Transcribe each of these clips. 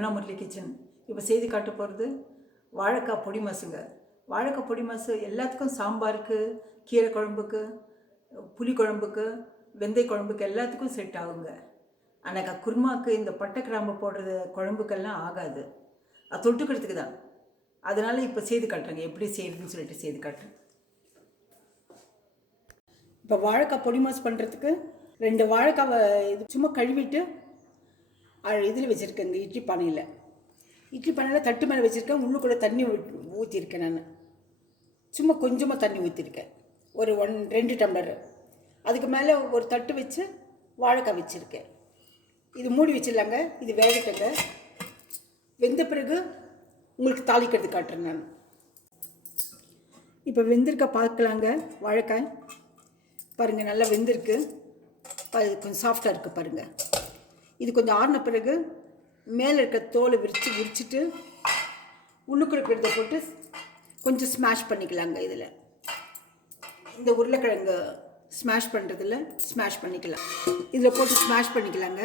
Yamuna Murali kitchen. இப்போ செய்து காட்ட போகிறது வாழைக்காய் பொடி மாசுங்க. வாழைக்காய் பொடி மாசு எல்லாத்துக்கும் சாம்பாருக்கு, கீரை குழம்புக்கு, புளி குழம்புக்கு, வெந்தய குழம்புக்கு எல்லாத்துக்கும் செட் ஆகுங்க. ஆனால் குருமாவுக்கு இந்த பட்டை கிராம்பு போடுறது குழம்புக்கெல்லாம் ஆகாது. அது தொட்டுக்கிறதுக்கு தான். அதனால் இப்போ செய்து காட்டுறேங்க, எப்படி செய்யுதுன்னு சொல்லிட்டு செய்து காட்டுறேன். இப்போ வாழைக்காய் பொடி மாசு பண்ணுறதுக்கு 2 வாழைக்காவை இது சும்மா கழுவிட்டு இதில் வச்சுருக்கேங்க, இட்லி பானையில் தட்டு மேலே வச்சுருக்கேன். உள்ளுக்குள்ளே தண்ணி ஊற்றிருக்கேன். நான் சும்மா கொஞ்சமாக தண்ணி ஊற்றிருக்கேன், ஒரு 2 டம்ளர். அதுக்கு மேலே ஒரு தட்டு வச்சு வாழைக்காய் வச்சுருக்கேன். இது மூடி வச்சிடலாங்க. இது வேகட்டுங்க. வெந்த பிறகு உங்களுக்கு தாளிக்கிறது காட்டுறேன் நான். இப்போ வெந்திருக்க பார்க்கலாங்க. வாழைக்காய் பாருங்கள், நல்லா வெந்திருக்கு. கொஞ்சம் சாஃப்டாக இருக்குது பாருங்கள். இது கொஞ்சம் ஆறின பிறகு மேலே இருக்க தோலை விரிச்சிட்டு உள்ளுக்குள்ள இருக்கிறத போட்டு கொஞ்சம் ஸ்மாஷ் பண்ணிக்கலாங்க. இதில் இந்த உருளைக்கிழங்கு ஸ்மாஷ் பண்ணுறதில் ஸ்மாஷ் பண்ணிக்கலாம். இதில் போட்டு ஸ்மாஷ் பண்ணிக்கலாங்க.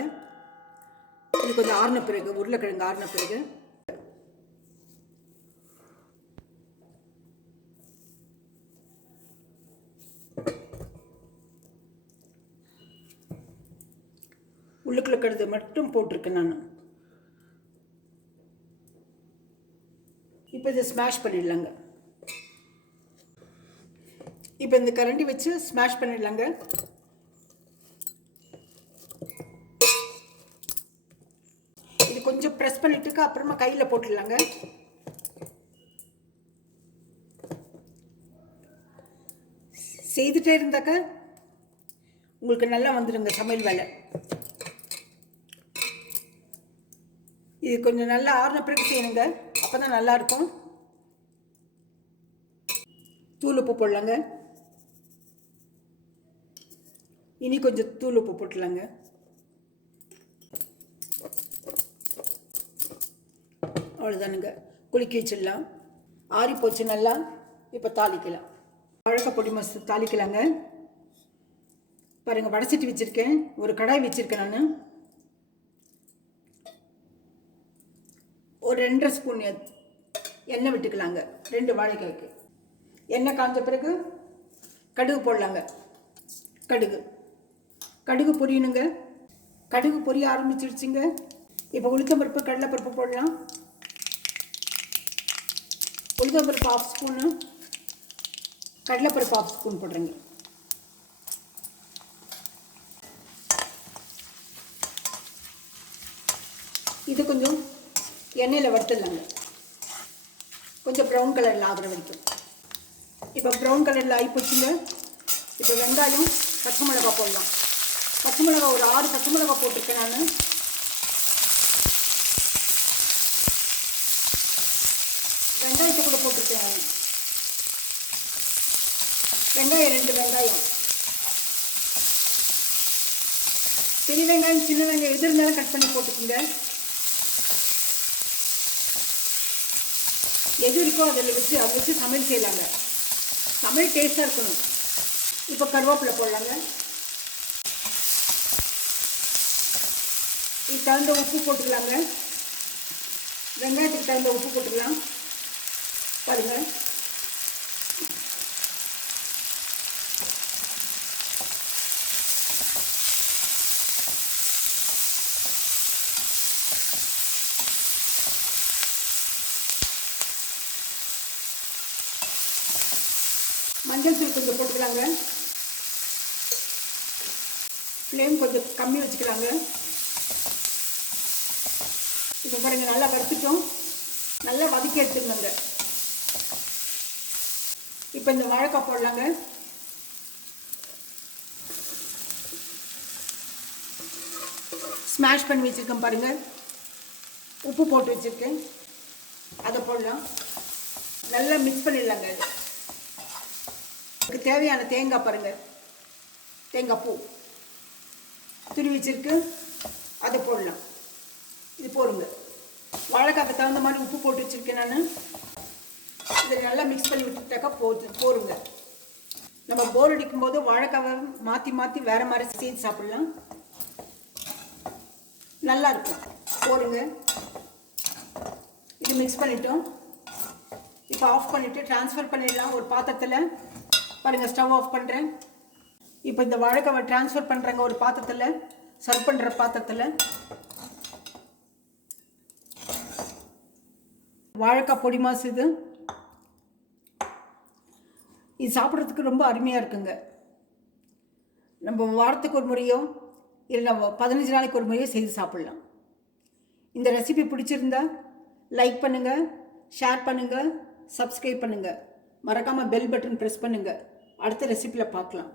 இது கொஞ்சம் ஆறின பிறகு, உருளைக்கிழங்கு ஆறின பிறகு உள்ளுக்குள்ள இருக்கிறது மட்டும் போட்டிருக்கேன் நான். இப்போ இதை ஸ்மாஷ் பண்ணிடலாங்க. இப்போ இந்த கரண்டி வச்சு ஸ்மாஷ் பண்ணிடலாங்க. இது கொஞ்சம் ப்ரெஸ் பண்ணிட்டு அப்புறமா கையில் போட்டுடலாங்க. செய்துட்டே இருந்தாக்க உங்களுக்கு நல்லா வந்துடுங்க சமையல் வேலை. இது கொஞ்சம் நல்லா ஆறின பிறகு செய்யணுங்க, அப்போ தான் நல்லாயிருக்கும். தூள் உப்பு போடலாங்க. இனி கொஞ்சம் தூள் உப்பு போட்டுடலாங்க. அவ்வளோதானுங்க, குலுக்கி வச்சிடலாம். ஆறி போச்சு நல்லா. இப்போ தாளிக்கலாம். வாழைக்காய் பொடி மாசு தாளிக்கலாங்க. பாருங்கள், வடைச்சட்டி வச்சுருக்கேன், ஒரு கடாய் வச்சுருக்கேன் நான். ஒரு 2.5 ஸ்பூன் எண்ணெய் விட்டுக்கலாங்க. 2 வாழைக்காய்க்கு எண்ணெய் காஞ்ச பிறகு கடுகு போடலாங்க. கடுகு பொரியணுங்க. கடுகு பொரிய ஆரம்பிச்சிடுச்சுங்க. இப்போ உளுத்தம்பருப்பு, கடலைப்பருப்பு போடலாம். உளுத்தம்பருப்பு 1/2 ஸ்பூனு, கடலைப்பருப்பு 1/2 ஸ்பூன் போடுறேங்க. இது கொஞ்சம் எண்ணெயில் வறுத்துடலாங்க. கொஞ்சம் ப்ரௌன் கலரில் ஆகிற வரைக்கும். இப்போ ப்ரௌன் கலரில் ஆகி போச்சுங்க. இப்போ வெங்காயம், பச்சை மிளகா போடலாம். பச்சை மிளகா ஒரு 6 பச்சை மிளகா போட்டிருக்கேன் நான். வெங்காயத்தை கூட போட்டிருக்கேன் நான். வெங்காயம் 2 வெங்காயம். பெரிய வெங்காயம், சின்ன வெங்காயம் எது இருந்தாலும் கட் பண்ணி போட்டுக்கோங்க. எது இருக்கோ அதை வச்சு சமையல் செய்யலாங்க. சமையல் டேஸ்ட்டாக இருக்கணும். இப்போ கருவேப்பிலை போடலாங்க. இதுக்கு தகுந்த உப்பு போட்டுக்கலாங்க. வெங்காயத்துக்கு தகுந்த உப்பு போட்டுக்கலாம். பாருங்கள், மஞ்சள் தூள் கொஞ்சம் போட்டுக்கலாங்க. ஃப்ளேம் கொஞ்சம் கம்மி வச்சுக்கலாங்க. இப்போ பாருங்கள், நல்லா வறுத்துட்டோம். நல்லா வதக்கி எடுத்துக்கணுங்க. இப்போ இந்த வாழைக்காய் போடலாங்க. ஸ்மாஷ் பண்ணி வச்சுருக்கேன் பாருங்கள். உப்பு போட்டு வச்சுருக்கேன், அதை போடலாம். நல்லா மிக்ஸ் பண்ணிடலாங்க. இதுக்கு தேவையான தேங்காய் பாருங்கள், தேங்காய் பூ துருவி வச்சுருக்கு, அதை போடலாம். இது போடுங்க. வாழைக்காய்க்கு தகுந்த மாதிரி உப்பு போட்டு வச்சுருக்கேன் நான். இதை நல்லா மிக்ஸ் பண்ணி விட்டுட்டாக்கா போருங்க. நம்ம போர் அடிக்கும் போது வாழைக்காவை மாற்றி வேறு மாதிரி செய்து சாப்பிட்லாம், நல்லா இருக்கும். போருங்க. இது மிக்ஸ் பண்ணிட்டோம். இப்போ ஆஃப் பண்ணிவிட்டு ட்ரான்ஸ்ஃபர் பண்ணிடலாம் ஒரு பாத்திரத்தில். பாருங்கள், ஸ்டவ் ஆஃப் பண்ணுறேன். இப்போ இந்த வாழைக்காவை ட்ரான்ஸ்ஃபர் பண்ணுறேங்க ஒரு பாத்திரத்தில், சர்வ் பண்ணுற பாத்திரத்தில். வாழைக்காய் பொடி மாசு இது சாப்பிட்றதுக்கு ரொம்ப அருமையாக இருக்குங்க. நம்ம வாரத்துக்கு ஒரு முறையோ இல்லை 15 நாளைக்கு ஒரு முறையோ செய்து சாப்பிட்லாம். இந்த ரெசிபி பிடிச்சிருந்தா லைக் பண்ணுங்கள், ஷேர் பண்ணுங்கள், சப்ஸ்கிரைப் பண்ணுங்கள். மறக்காமல் பெல் பட்டன் ப்ரெஸ் பண்ணுங்கள். அடுத்த ரெசிபியில் பார்க்கலாம்.